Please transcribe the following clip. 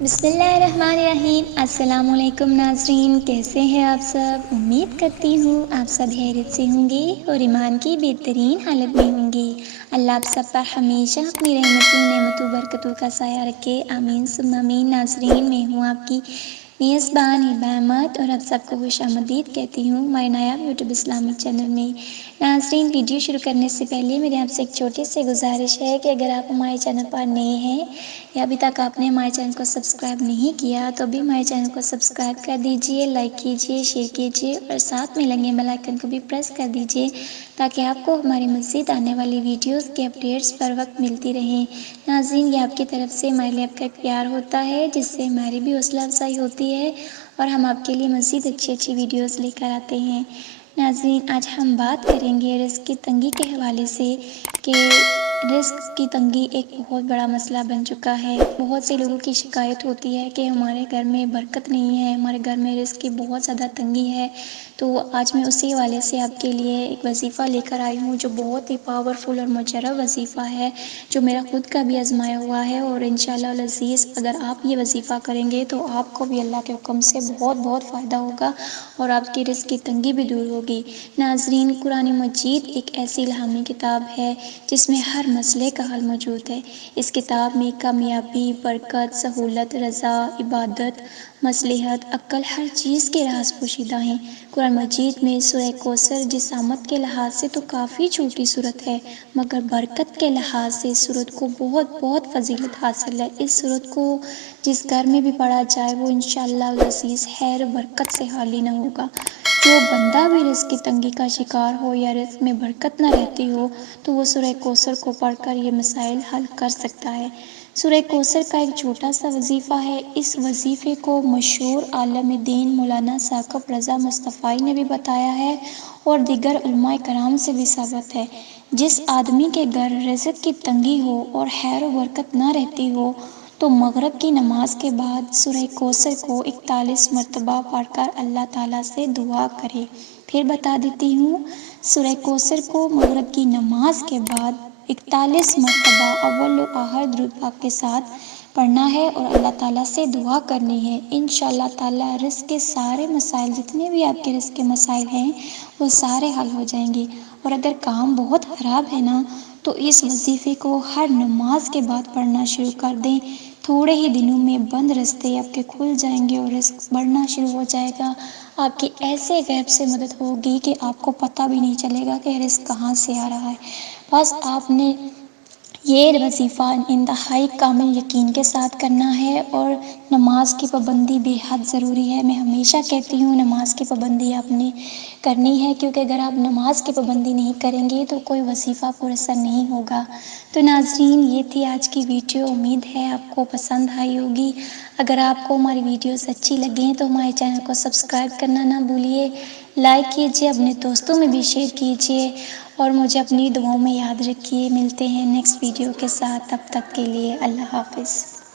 بسم اللہ الرحمن الرحیم۔ السلام علیکم ناظرین، کیسے ہیں آپ سب؟ امید کرتی ہوں آپ سب خیریت سے ہوں گے اور ایمان کی بہترین حالت میں ہوں گے۔ اللہ آپ سب پر ہمیشہ اپنی رحمتوں نعمتوں برکتوں کا سایہ رکھے، آمین ثم آمین۔ ناظرین، میں ہوں آپ کی میزبان ہبہ احمد اور آپ سب کو خوش آمدید کہتی ہوں ہمارے نایاب یوٹیوب اسلامک چینل میں۔ ناظرین، ویڈیو شروع کرنے سے پہلے میری آپ سے ایک چھوٹی سی گزارش ہے کہ اگر آپ ہمارے چینل پر نئے ہیں یا ابھی تک آپ نے ہمارے چینل کو سبسکرائب نہیں کیا تو ابھی ہمارے چینل کو سبسکرائب کر دیجئے، لائک کیجئے، شیئر کیجئے اور ساتھ میں لگے بیل آئیکن کو بھی پریس کر دیجئے تاکہ آپ کو ہماری مزید آنے والی ویڈیوز کے اپڈیٹس پر وقت ملتی رہیں۔ ناظرین، یہ آپ کی طرف سے ہمارے لیے آپ کا ایک پیار ہوتا ہے جس سے ہماری بھی حوصلہ افزائی ہوتی ہے اور ہم آپ کے لیے مزید اچھی ویڈیوز لے کر آتے ہیں۔ ناظرین، آج ہم بات کریں گے رزق کی تنگی کے حوالے سے کہ رزق کی تنگی ایک بہت بڑا مسئلہ بن چکا ہے۔ بہت سے لوگوں کی شکایت ہوتی ہے کہ ہمارے گھر میں برکت نہیں ہے، ہمارے گھر میں رزق کی بہت زیادہ تنگی ہے۔ تو آج میں اسی حوالے سے آپ کے لیے ایک وظیفہ لے کر آئی ہوں جو بہت ہی پاورفل اور مجرب وظیفہ ہے، جو میرا خود کا بھی آزمایا ہوا ہے، اور انشاءاللہ العزیز اگر آپ یہ وظیفہ کریں گے تو آپ کو بھی اللہ کے حکم سے بہت فائدہ ہوگا اور آپ کی رزق کی تنگی بھی دور ہوگی۔ ناظرین، قرآن مجید ایک ایسی الہامی کتاب ہے جس میں ہر مسئلے کا حل موجود ہے۔ اس کتاب میں کامیابی، برکت، سہولت، رضا، عبادت، مصلحت، عقل، ہر چیز کے راز پوشیدہ ہیں۔ قرآن مجید میں سورہ کوثر جسامت کے لحاظ سے تو کافی چھوٹی سورت ہے مگر برکت کے لحاظ سے اس سورت کو بہت فضیلت حاصل ہے۔ اس سورت کو جس گھر میں بھی پڑھا جائے وہ انشاءاللہ العزیز خیر و برکت سے خالی نہ ہوگا۔ جو بندہ بھی رزق کی تنگی کا شکار ہو یا رزق میں برکت نہ رہتی ہو تو وہ سورہ کوثر کو پڑھ کر یہ مسائل حل کر سکتا ہے۔ سورہ کوثر کا ایک چھوٹا سا وظیفہ ہے۔ اس وظیفے کو مشہور عالم دین مولانا ثاقب رضا مصطفائی نے بھی بتایا ہے اور دیگر علماء کرام سے بھی ثابت ہے۔ جس آدمی کے گھر رزق کی تنگی ہو اور خیر و برکت نہ رہتی ہو تو مغرب کی نماز کے بعد سورہ کوثر کو 41 مرتبہ پڑھ کر اللہ تعالیٰ سے دعا کرے۔ پھر بتا دیتی ہوں، سورہ کوثر کو مغرب کی نماز کے بعد 41 مرتبہ اول و آخر درود پاک کے ساتھ پڑھنا ہے اور اللہ تعالیٰ سے دعا کرنی ہے۔ انشاءاللہ تعالیٰ رزق کے سارے مسائل، جتنے بھی آپ کے رزق کے مسائل ہیں وہ سارے حل ہو جائیں گے۔ اور اگر کام بہت خراب ہے نا تو اس وظیفے کو ہر نماز کے بعد پڑھنا شروع کر دیں۔ تھوڑے ہی دنوں میں بند راستے آپ کے کھل جائیں گے اور رزق بڑھنا شروع ہو جائے گا۔ آپ کی ایسے غیب سے مدد ہوگی کہ آپ کو پتہ بھی نہیں چلے گا کہ رزق کہاں سے آ رہا ہے۔ بس آپ نے یہ وظیفہ انتہائی کامل یقین کے ساتھ کرنا ہے اور نماز کی پابندی بے حد ضروری ہے۔ میں ہمیشہ کہتی ہوں نماز کی پابندی آپ نے کرنی ہے، کیونکہ اگر آپ نماز کی پابندی نہیں کریں گے تو کوئی وظیفہ پراسر نہیں ہوگا۔ تو ناظرین، یہ تھی آج کی ویڈیو، امید ہے آپ کو پسند آئی ہوگی۔ اگر آپ کو ہماری ویڈیوز اچھی لگیں تو ہمارے چینل کو سبسکرائب کرنا نہ بھولیے، لائک کیجیے، اپنے دوستوں میں بھی شیئر کیجیے اور مجھے اپنی دعاؤں میں یاد رکھیے۔ ملتے ہیں نیکسٹ ویڈیو کے ساتھ، تب تک کے لیے اللہ حافظ۔